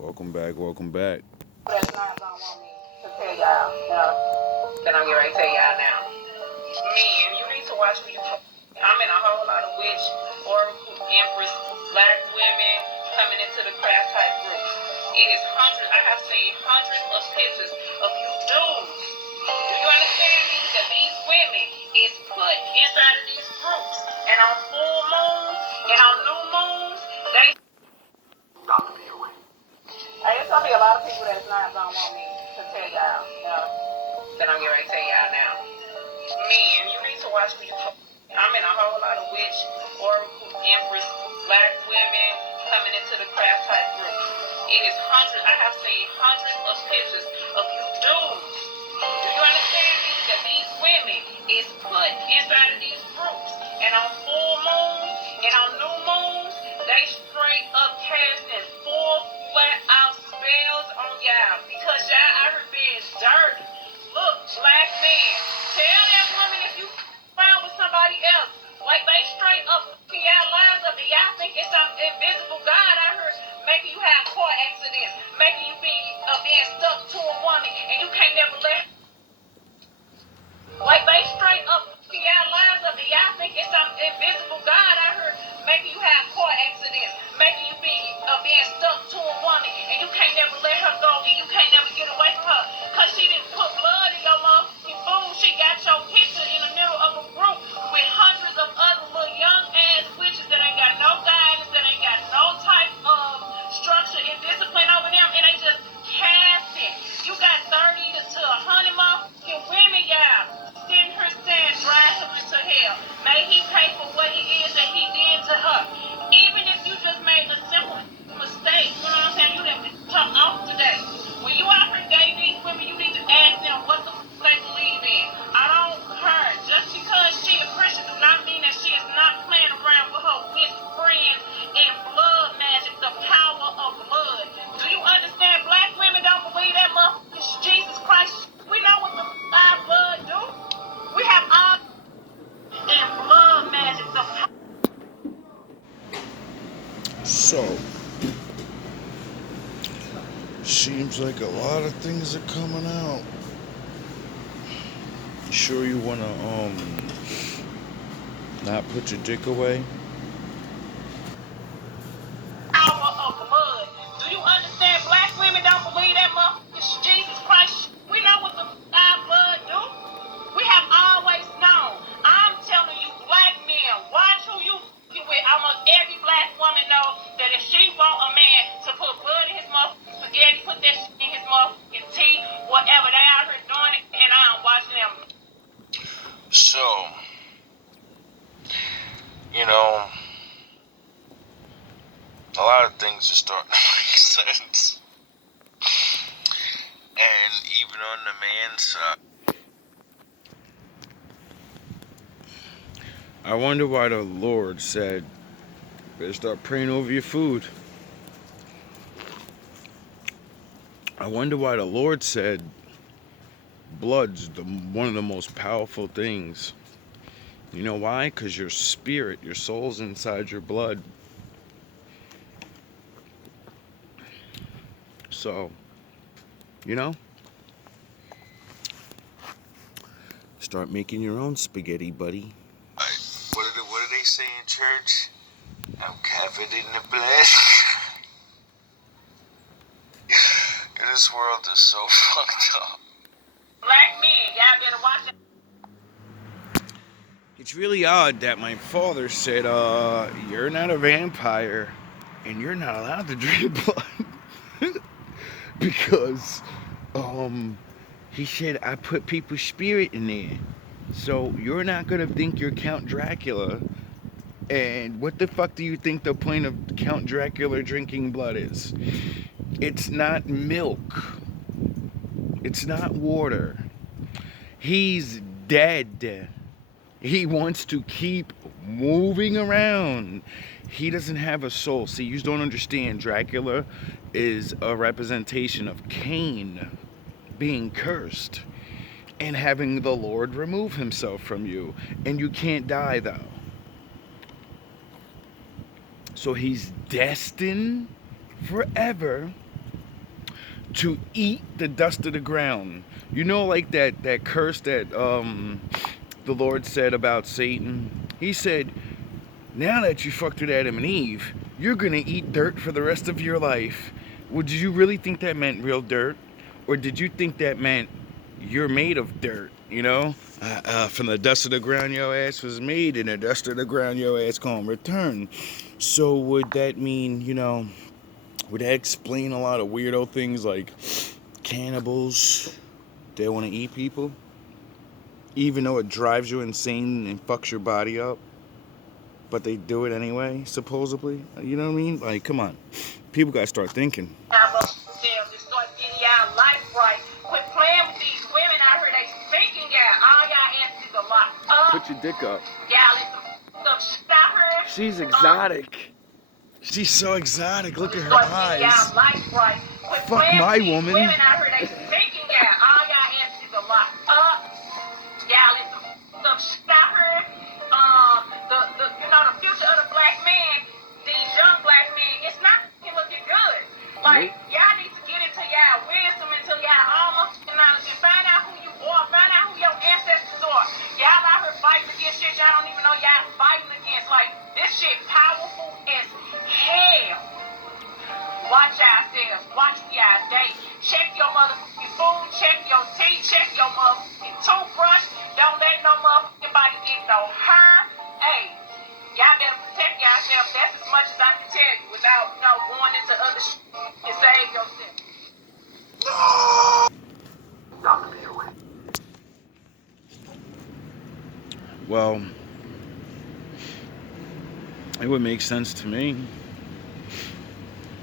Welcome back, welcome back. That's not gonna want me to tell y'all. That I'm getting ready to tell y'all now. Men, you need to watch who you. I'm in a whole lot of witch, oracle, empress, black women coming into the craft type group. It is hundreds. I have seen hundreds of pictures of you dudes. Do you understand me? That these women is put inside of these groups, and on full moons and on new moons, they. It's gonna be a lot of people that's not gonna want me to tell y'all. That I'm getting ready to tell y'all now. Men, you need to watch who you. I'm in a whole lot of witch, oracle, empress, black women coming into the craft type group. It is hundreds. I have seen hundreds of pictures of you dudes. Do you understand me? That these women is put inside of these groups, and on full moons and on new moons, they straight up casting full flat out spells on y'all because y'all out here being dirty. Look, black man, tell that woman if you found with somebody else, like they straight up fucking y'all lives up, and y'all think it's some invisible God out here making you have car accidents, making you be being stuck to a woman, and you can't never let. Like they straight up fucking y'all lives up, and y'all think it's some invisible God out here making you have car accidents, making you be being stuck to a woman, and you can't never let her go, and you can't never get away from her, cause she didn't put blood in your motherfucking food. She got your picture in the middle of a group with hundreds of other little young ass witches that ain't got no guidance, that ain't got no type of structure and discipline over them, and they just casting. You got 30 to 100 motherfucking women, y'all, sitting here saying, drive him into hell. May he pay for what it is that he did to her. Even if you just made a simple mistake, you know what I'm saying? You didn't come off today. When you out here dating these women, you need to ask them what the they believe in. I don't care. Just because she a Christian does not mean that she is not playing around with her witch friends and blood magic, the power of blood. Do you understand? Black women don't believe that motherfucking Jesus Christ. We know what the our blood do. We have all in blood magic, the power. So, seems like a lot of things are coming out. Sure you wanna not put your dick away? Power of blood. Do you understand? Black women don't believe that motherfucking Jesus Christ. We know what the our blood do. We have always known. I'm telling you, black men, watch who you fucking with. Almost every black woman knows that if she want a man to put blood in his motherfucking spaghetti, put that shit in his motherfucking tea, whatever, they out here doing it, and I'm watching them. So, you know, a lot of things are starting to make sense. And even on the man's side. I wonder why the Lord said, better start praying over your food. I wonder why the Lord said blood's one of the most powerful things. You know why? Because your spirit, your soul's inside your blood. So, you know, start making your own spaghetti, buddy. What do they say in church? I'm covered in the blood. This world is so fucked up. Black men, y'all better watch it. It's really odd that my father said, you're not a vampire and you're not allowed to drink blood. Because, he said, I put people's spirit in there. So you're not gonna think you're Count Dracula. And what the fuck do you think the point of Count Dracula drinking blood is? It's not milk. It's not water. He's dead. He wants to keep moving around. He doesn't have a soul. See, you don't understand. Dracula is a representation of Cain being cursed and having the Lord remove himself from you. And you can't die, though. So he's destined forever to eat the dust of the ground. You know, like that curse that the Lord said about Satan. He said, now that you fucked with Adam and Eve, you're gonna eat dirt for the rest of your life. Well, did you really think that meant real dirt? Or did you think that meant you're made of dirt, you know? From the dust of the ground your ass was made, and the dust of the ground your ass gonna return. So would that mean, would that explain a lot of weirdo things like cannibals, they wanna eat people? Even though it drives you insane and fucks your body up? But they do it anyway, supposedly. You know what I mean? Like, come on. People gotta start thinking. Just start getting y'all life right. Quit playing with these women out here. They stinking y'all. All y'all answers are locked up. Put your dick up. Y'all is some shit out here. She's exotic. She's so exotic. Look at her Start getting eyes. y'all life right. Quit Fuck playing my with these woman. women out here. They stinking y'all. All y'all answers are locked up. Y'all is some shit out here. The future of the black man, these young black men, it's not looking good. Like, y'all need to get into y'all wisdom, into y'all almost knowledge, and find out who you are, find out who your ancestors are. Y'all out here fighting against shit y'all don't even know y'all fighting against. Like, this shit powerful as hell. Watch yourselves, watch y'all date. Check your motherfucking food, check your teeth, check your motherfucking toothbrush. Don't let no motherfucking body get no hair. Hey, y'all better protect yourselves. That's as much as I can tell you without going into other shit and save yourself. Well, it would make sense to me.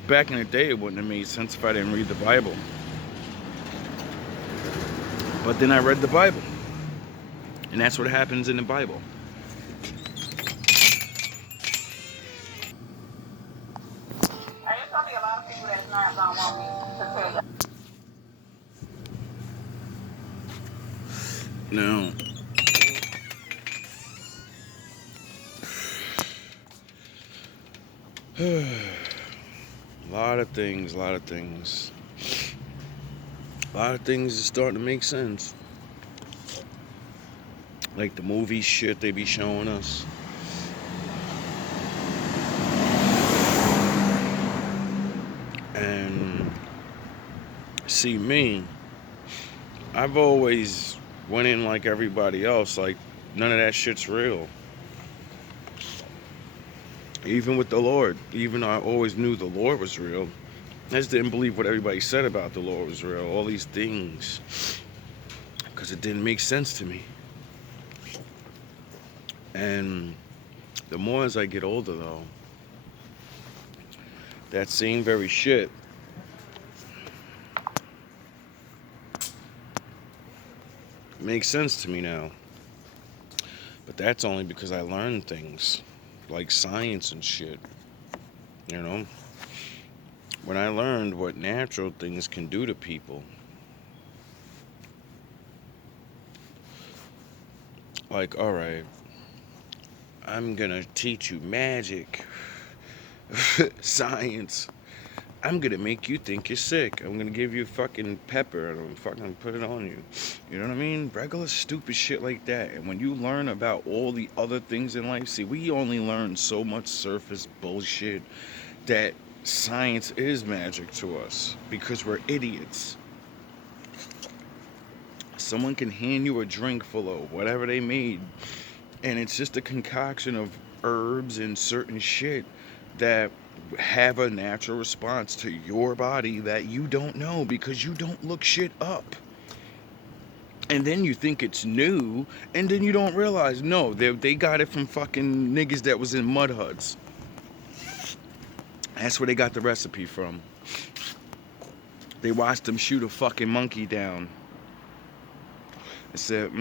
Back in the day, it wouldn't have made sense if I didn't read the Bible. But then I read the Bible. And that's what happens in the Bible. There's probably a lot of people that's not gonna want me to tell you. No. A lot of things. A lot of things is starting to make sense. Like the movie shit they be showing us. And see me, I've always went in like everybody else, like none of that shit's real. Even with the Lord, even though I always knew the Lord was real, I just didn't believe what everybody said about the Lord was real. All these things, because it didn't make sense to me. And the more as I get older, though, that same very shit makes sense to me now. But that's only because I learned things like science and shit. You know? When I learned what natural things can do to people. Like, alright, I'm gonna teach you magic, science. I'm gonna make you think you're sick. I'm gonna give you fucking pepper and I'm fucking put it on you. You know what I mean? Regular stupid shit like that. And when you learn about all the other things in life, see, we only learn so much surface bullshit that science is magic to us because we're idiots. Someone can hand you a drink full of whatever they made, and it's just a concoction of herbs and certain shit that have a natural response to your body that you don't know because you don't look shit up. And then you think it's new, and then you don't realize, no, they got it from fucking niggas that was in mud huts. That's where they got the recipe from. They watched them shoot a fucking monkey down. They said,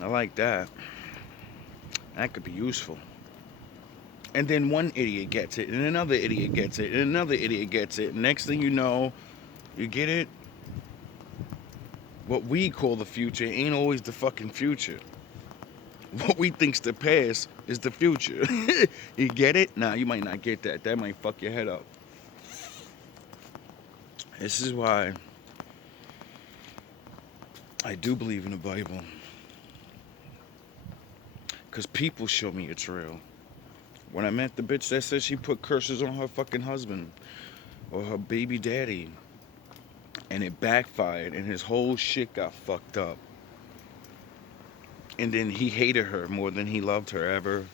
I like that. That could be useful. And then one idiot gets it, and another idiot gets it, and another idiot gets it. And next thing you know, you get it? What we call the future ain't always the fucking future. What we think's the past is the future. You get it? Nah, you might not get that. That might fuck your head up. This is why I do believe in the Bible. Because people show me it's real. When I met the bitch that said she put curses on her fucking husband or her baby daddy, and it backfired and his whole shit got fucked up. And then he hated her more than he loved her ever.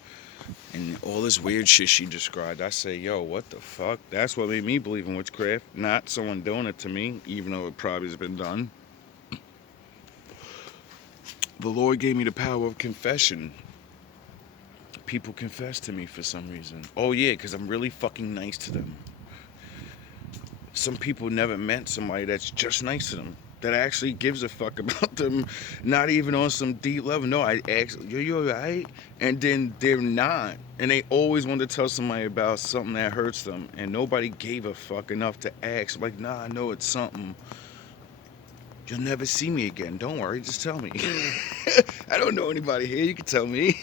And all this weird shit she described. I say, yo, what the fuck? That's what made me believe in witchcraft. Not someone doing it to me, even though it probably has been done. The Lord gave me the power of confession. People confess to me for some reason. Oh yeah, because I'm really fucking nice to them. Some people never met somebody that's just nice to them, that actually gives a fuck about them, not even on some deep level. No, I ask, you alright? And then they're not. And they always want to tell somebody about something that hurts them, and nobody gave a fuck enough to ask. Like, nah, I know it's something. You'll never see me again. Don't worry, just tell me. I don't know anybody here. You can tell me.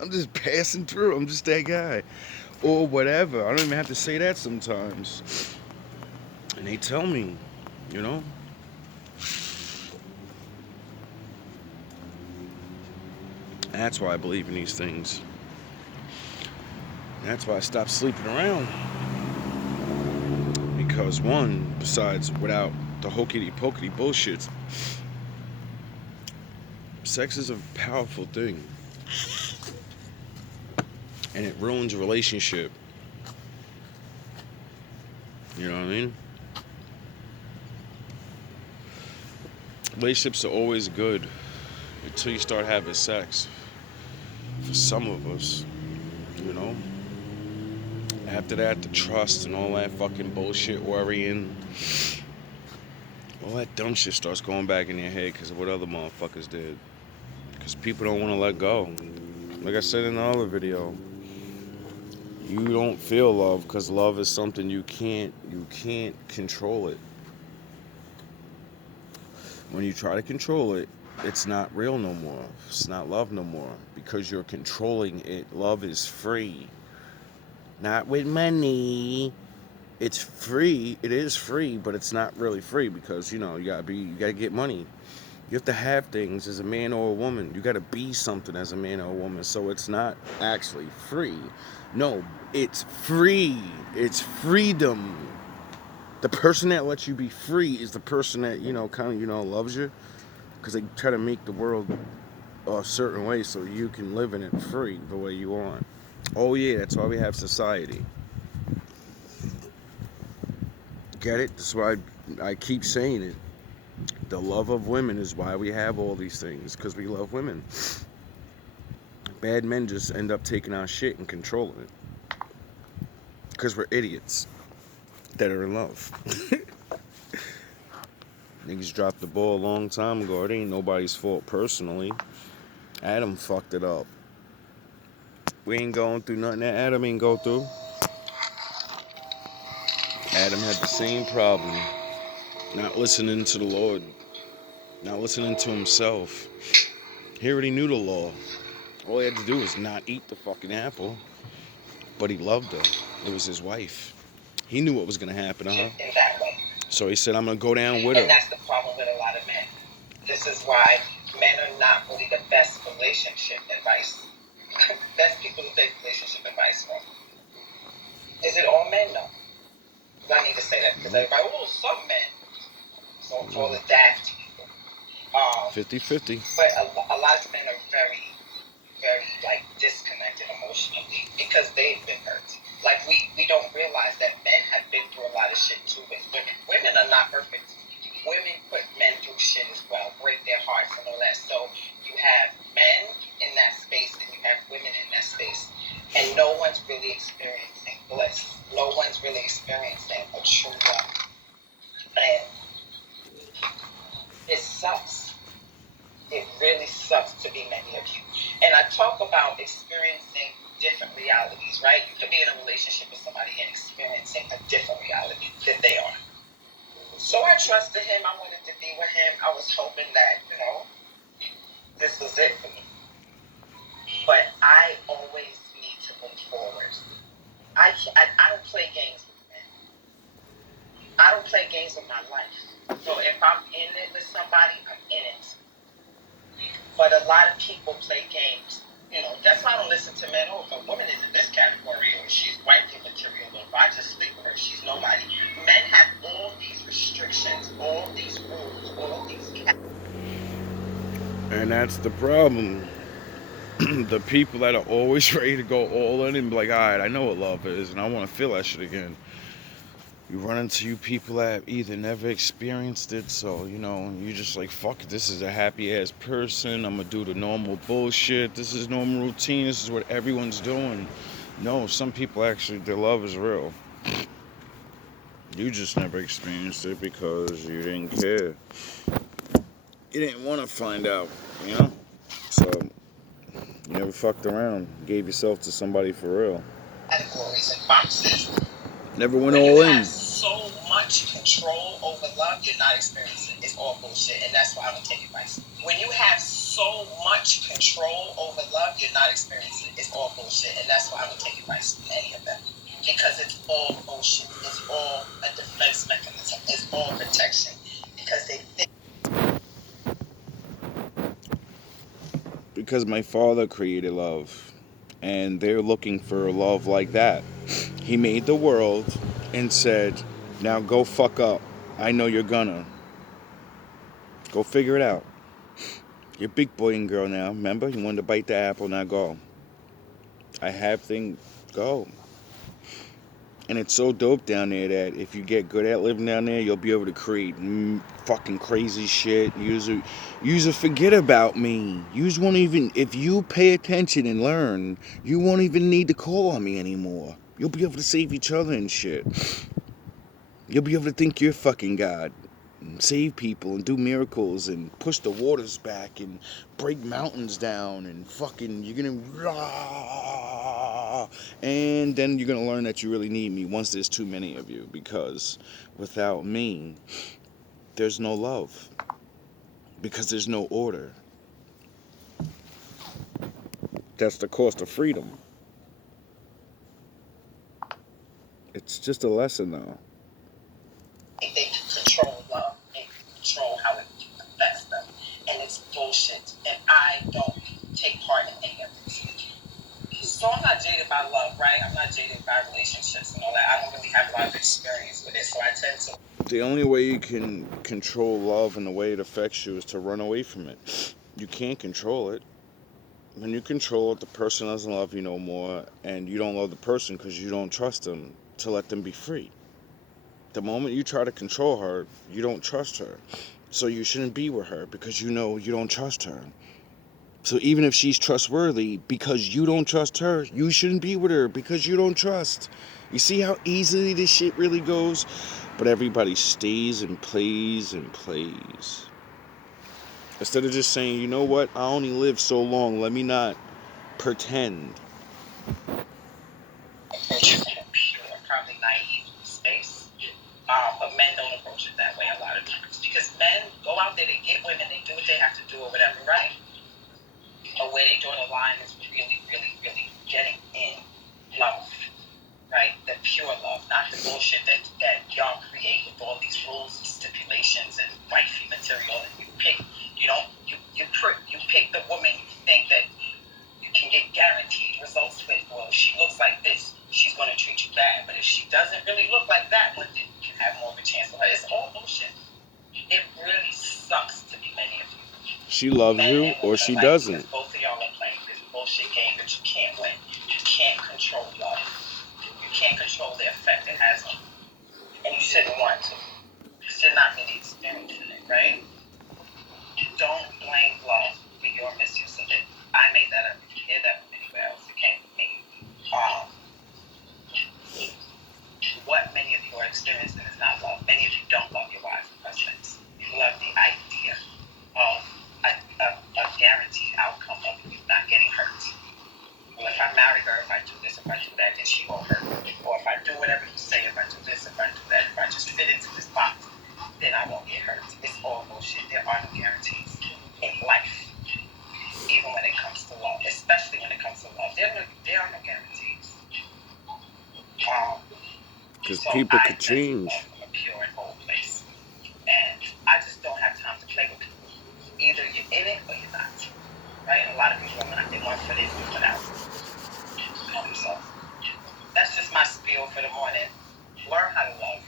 I'm just passing through. I'm just that guy. Or whatever. I don't even have to say that sometimes. And they tell me, you know? That's why I believe in these things. That's why I stopped sleeping around. Because one, besides without the hokey-pokey bullshit, sex is a powerful thing. And it ruins a relationship. You know what I mean? Relationships are always good until you start having sex. For some of us, you know? After that, the trust and all that fucking bullshit worrying, all that dumb shit starts going back in your head because of what other motherfuckers did. Because people don't want to let go. Like I said in the other video, you don't feel love because love is something you can't control it. When you try to control it, it's not real no more. It's not love no more because you're controlling it. Love is free. Not with money. It's free. It is free, but it's not really free because, you know, you gotta get money. You have to have things as a man or a woman. You gotta be something as a man or a woman. So it's not actually free. No, it's free. It's freedom. The person that lets you be free is the person that, you know, kind of, you know, loves you. Because they try to make the world a certain way so you can live in it free the way you want. Oh yeah, that's why we have society. Get it? That's why I keep saying it. The love of women is why we have all these things. Because we love women. Bad men just end up taking our shit and controlling it. Because we're idiots that are in love. Niggas dropped the ball a long time ago. It ain't nobody's fault personally. Adam fucked it up. We ain't going through nothing that Adam ain't go through. Adam had the same problem. Not listening to the Lord. Not listening to himself. He already knew the law. All he had to do was not eat the fucking apple. But he loved her. It was his wife. He knew what was going to happen to her. In that way. So he said, I'm going to go down with her. And that's the problem with a lot of men. This is why men are not really the best relationship advice. Best people to take relationship advice from. Is it all men? No. I need to say that because everybody, oh, some men. So I'm calling daft people. 50-50. But a lot of men are very, very like disconnected emotionally because they've been hurt. Like we don't realize that men have been through a lot of shit too with women. Women are not perfect. Women put men through shit as well, break their hearts and all that. So you have men in that space and you have women in that space. And no one's really experiencing bliss. No one's really experiencing a true love. And it sucks. It really sucks to be many of you. And I talk about experiencing different realities, right? You can be in a relationship with somebody and experiencing a different reality that they are. So I trusted him. I wanted to be with him. I was hoping that, you know, this was it for me. But I always need to move forward. I don't play games with men. I don't play games with my life. So if I'm in it with somebody, I'm in it. But a lot of people play games. You know, that's why I don't listen to men. Oh, if a woman is in this category, or she's wifey material, or if I just sleep with her, she's nobody. Men have all these restrictions, all these rules, all these. And that's the problem. The people that are always ready to go all in and be like, all right, I know what love is, and I want to feel that shit again. You run into you people that either never experienced it, so you know, you just like, fuck it, this is a happy ass person. I'm gonna do the normal bullshit. This is normal routine. This is what everyone's doing. No, some people actually, their love is real. You just never experienced it because you didn't care. You didn't want to find out, you know? So, you never fucked around. Gave yourself to somebody for real. Categories and boxes. Never went When all you in. have so much control over love, you're not experiencing it. It's all bullshit, and that's why I don't take advice. When you have so much control over love, you're not experiencing it. It's all bullshit, and that's why I don't take advice from any of them. Because it's all bullshit. It's all a defense mechanism. It's all protection. Because they think. Because my father created love, and they're looking for love like that. He made the world and said, now go fuck up. I know you're gonna. Go figure it out. You're big boy and girl now. Remember? You wanted to bite the apple, now go. I have things, go. And it's so dope down there that if you get good at living down there, you'll be able to create fucking crazy shit. User forget about me. Yous won't even, if you pay attention and learn, you won't even need to call on me anymore. You'll be able to save each other and shit. You'll be able to think you're fucking God. And save people and do miracles and push the waters back and break mountains down and fucking, you're gonna, and then you're gonna learn that you really need me once there's too many of you, because without me, there's no love, because there's no order. That's the cost of freedom. It's just a lesson though. They control love. They control how it affects them. And it's bullshit. And I don't take part in any of this. So I'm not jaded by love, right? I'm not jaded by relationships and all that. I don't really have a lot of experience with it. So I tend to. The only way you can control love and the way it affects you is to run away from it. You can't control it. When you control it, the person doesn't love you no more, and you don't love the person because you don't trust them to let them be free. The moment you try to control her, you don't trust her. So you shouldn't be with her because you know you don't trust her. So even if she's trustworthy, because you don't trust her, you shouldn't be with her because you don't trust. You see how easily this shit really goes? But everybody stays and plays and plays. Instead of just saying, you know what, I only live so long, let me not pretend. Approach it from a pure, probably naive space. But men don't approach it that way a lot of times. Because men go out there, they get women, they do what they have to do or whatever, right? But where they draw the line is really, really, really getting in love. Right? The pure love, not the bullshit that y'all create with all these rules and stipulations and wifey material. And you pick, you don't, you pick the woman you think that you can get guaranteed results with. Well, if she looks like this, she's going to treat you bad. But if she doesn't really look like that, then you can have more of a chance with her. It's all bullshit. It really sucks to be many of you. She loves you or she doesn't. Both of y'all are playing this bullshit game that you can't win. You can't control love. You can't control the effect it has on you. And you shouldn't want to. Because you're not really experiencing it, right? Don't blame love for your misuse of it. I made that up. If you hear that from anywhere else, it came from me. What many of you are experiencing is not love. Many of you don't love your wives and husbands. You love the idea of a guaranteed outcome of you not getting hurt. Well, if I marry her, if I do this, if I do that, then she won't hurt me. Or if I do whatever you say, if I do this, if I do that, if I just fit into this box, then I won't get hurt. It's all bullshit. There are no guarantees in life, even when it comes to love, especially when it comes to love. There are no guarantees. Because people could change. From a pure in it or you're not. Right? And a lot of people are not. They want for this and for that. So that's just my spiel for the morning. Learn how to love.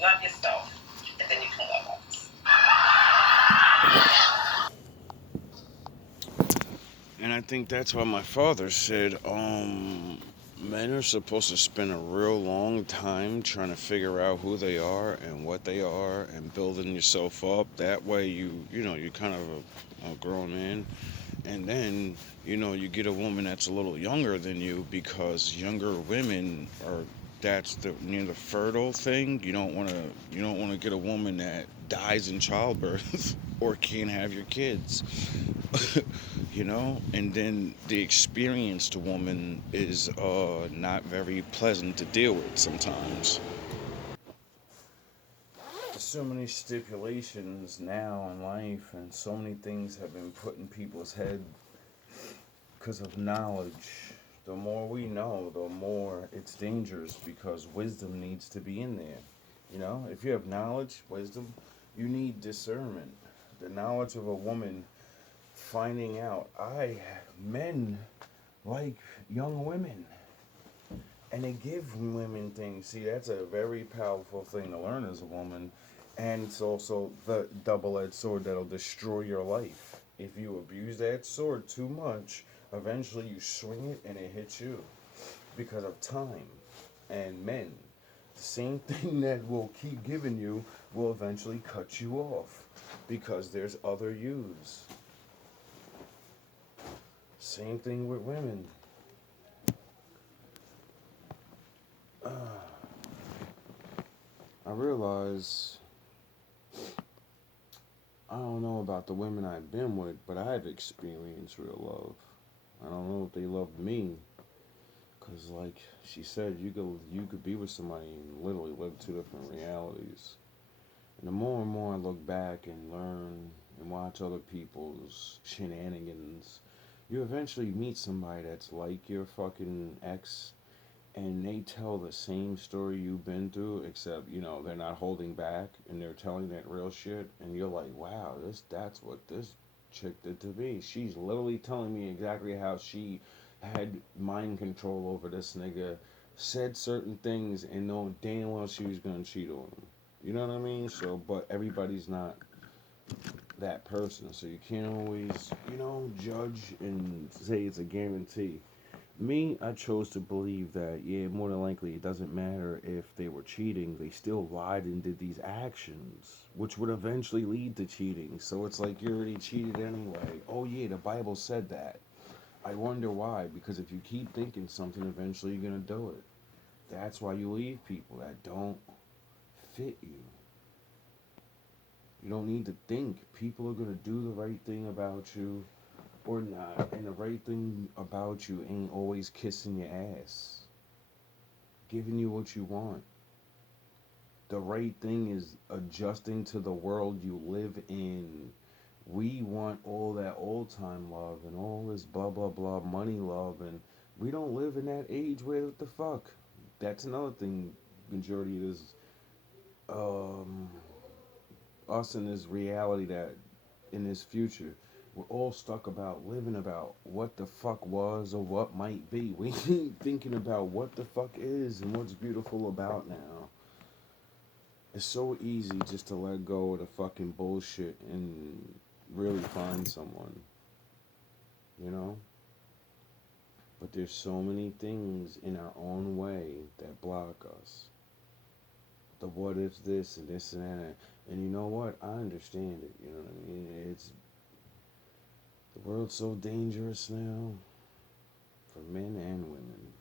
Love yourself, and then you can love others. And I think that's why my father said, men are supposed to spend a real long time trying to figure out who they are and what they are and building yourself up. That way you're kind of a grown man. And then, you get a woman that's a little younger than you because younger women are that's the near the fertile thing. You don't want to get a woman that dies in childbirth or can't have your kids. And then the experienced woman is not very pleasant to deal with sometimes. So many stipulations now in life, and so many things have been put in people's head because of knowledge. The more we know, the more it's dangerous because wisdom needs to be in there. If you have knowledge, wisdom, you need discernment. The knowledge of a woman finding out, men like young women, and they give women things. See, that's a very powerful thing to learn as a woman, and it's also the double-edged sword that'll destroy your life. If you abuse that sword too much, eventually you swing it and it hits you because of time. And men, the same thing that will keep giving you will eventually cut you off because there's other yous. Same thing with women. I realize I don't know about the women I've been with, but I've experienced real love. I don't know if they loved me, cause like she said, you could be with somebody and literally live two different realities. And the more and more I look back and learn and watch other people's shenanigans, you eventually meet somebody that's like your fucking ex, and they tell the same story you've been through, except they're not holding back and they're telling that real shit, and you're like, wow, that's what this chick did to me. She's literally telling me exactly how she had mind control over this nigga, said certain things, and knowing damn well she was gonna cheat on him. You know what I mean? So, but everybody's not that person, so you can't always, judge and say it's a guarantee. Me, I chose to believe that, yeah, more than likely it doesn't matter if they were cheating, they still lied and did these actions, which would eventually lead to cheating. So it's like you already cheated anyway. Oh, yeah, the Bible said that. I wonder why, because if you keep thinking something, eventually you're going to do it. That's why you leave people that don't fit you. You don't need to think. People are going to do the right thing about you or not. And the right thing about you ain't always kissing your ass, giving you what you want. The right thing is adjusting to the world you live in. We want all that old time love and all this blah blah blah money love, and we don't live in that age where what the fuck. That's another thing. Majority of this, um, us in this reality that in this future, we're all stuck about living about what the fuck was or what might be. We ain't thinking about what the fuck is and what's beautiful about now. It's so easy just to let go of the fucking bullshit and really find someone, you know? But there's so many things in our own way that block us. The what if this and this and that. And you know what? I understand it. You know what I mean? It's the world's so dangerous now for men and women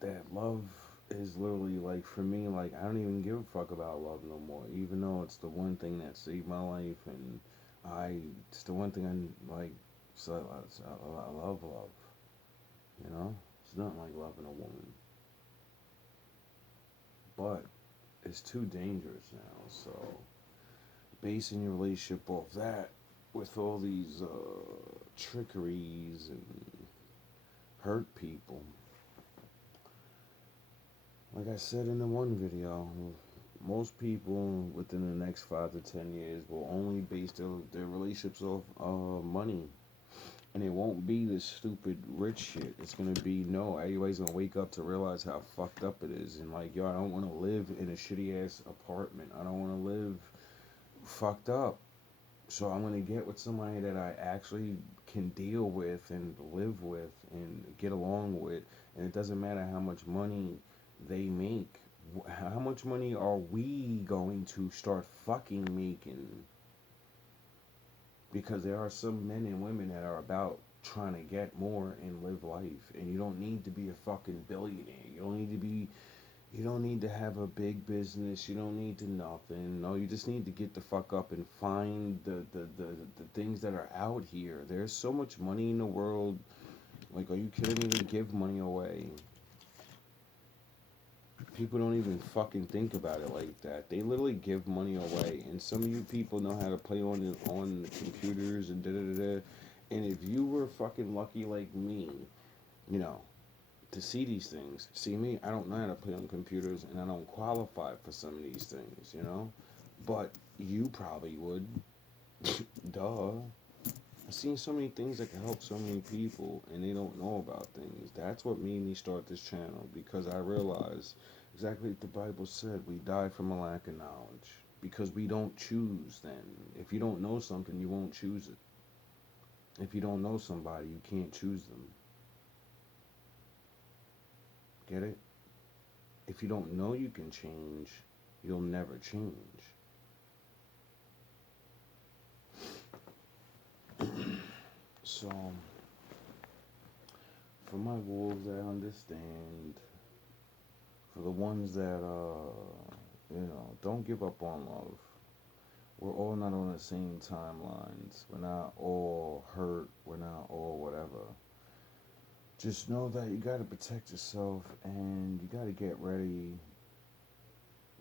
that love is literally like for me, like I don't even give a fuck about love no more, even though it's the one thing that saved my life, and it's the one thing I like. So I love love. It's not like loving a woman, but it's too dangerous now. So basing your relationship off that, with all these trickeries and hurt people. Like I said in the one video, Most people within the next 5 to 10 years will only base their relationships off money. And it won't be this stupid rich shit. It's gonna be no. Everybody's gonna wake up to realize how fucked up it is, and like, yo, I don't want to live in a shitty ass apartment. I don't want to live fucked up. So I'm gonna get with somebody that I actually can deal with and live with and get along with. And it doesn't matter how much money they make. How much money are we going to start fucking making? Because there are some men and women that are about trying to get more and live life, and you don't need to be a fucking billionaire. You don't need to have a big business. You don't need to nothing. No, you just need to get the fuck up and find the things that are out here. There's so much money in the world. Like, are you kidding me? They give money away. People don't even fucking think about it like that. They literally give money away, and some of you people know how to play on the computers and da da da. And if you were fucking lucky like me, you know, to see these things, see me, I don't know how to play on computers, and I don't qualify for some of these things, you know. But you probably would, duh. I've seen so many things that can help so many people, and they don't know about things. That's what made me start this channel, because I realized exactly what the Bible said. We die from a lack of knowledge because we don't choose. Then, if you don't know something, you won't choose it. If you don't know somebody, you can't choose them. Get it? If you don't know you can change, you'll never change. So, for my wolves that understand, for the ones that don't give up on love. We're all not on the same timelines. We're not all hurt. We're not all whatever. Just know that you gotta protect yourself, and you gotta get ready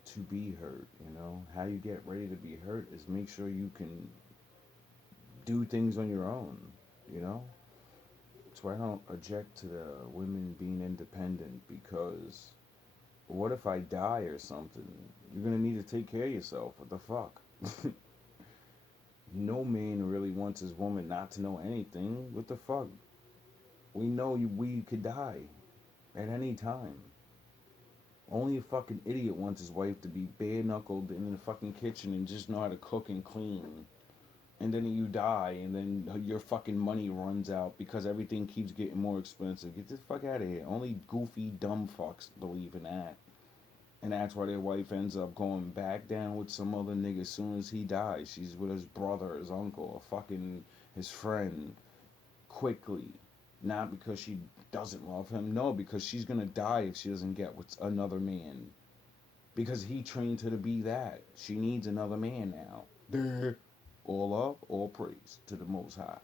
to be hurt. How you get ready to be hurt is make sure you can do things on your own. You know, that's why I don't object to the women being independent, because what if I die or something? You're gonna need to take care of yourself. What the fuck? No man really wants his woman not to know anything. What the fuck? We know we could die at any time. Only a fucking idiot wants his wife to be bare knuckled in the fucking kitchen and just know how to cook and clean. And then you die, and then your fucking money runs out because everything keeps getting more expensive. Get the fuck out of here. Only goofy, dumb fucks believe in that. And that's why their wife ends up going back down with some other nigga as soon as he dies. She's with his brother, his uncle, or fucking his friend quickly. Not because she doesn't love him. No, because she's gonna die if she doesn't get with another man. Because he trained her to be that. She needs another man now. All up, all praise to the Most High.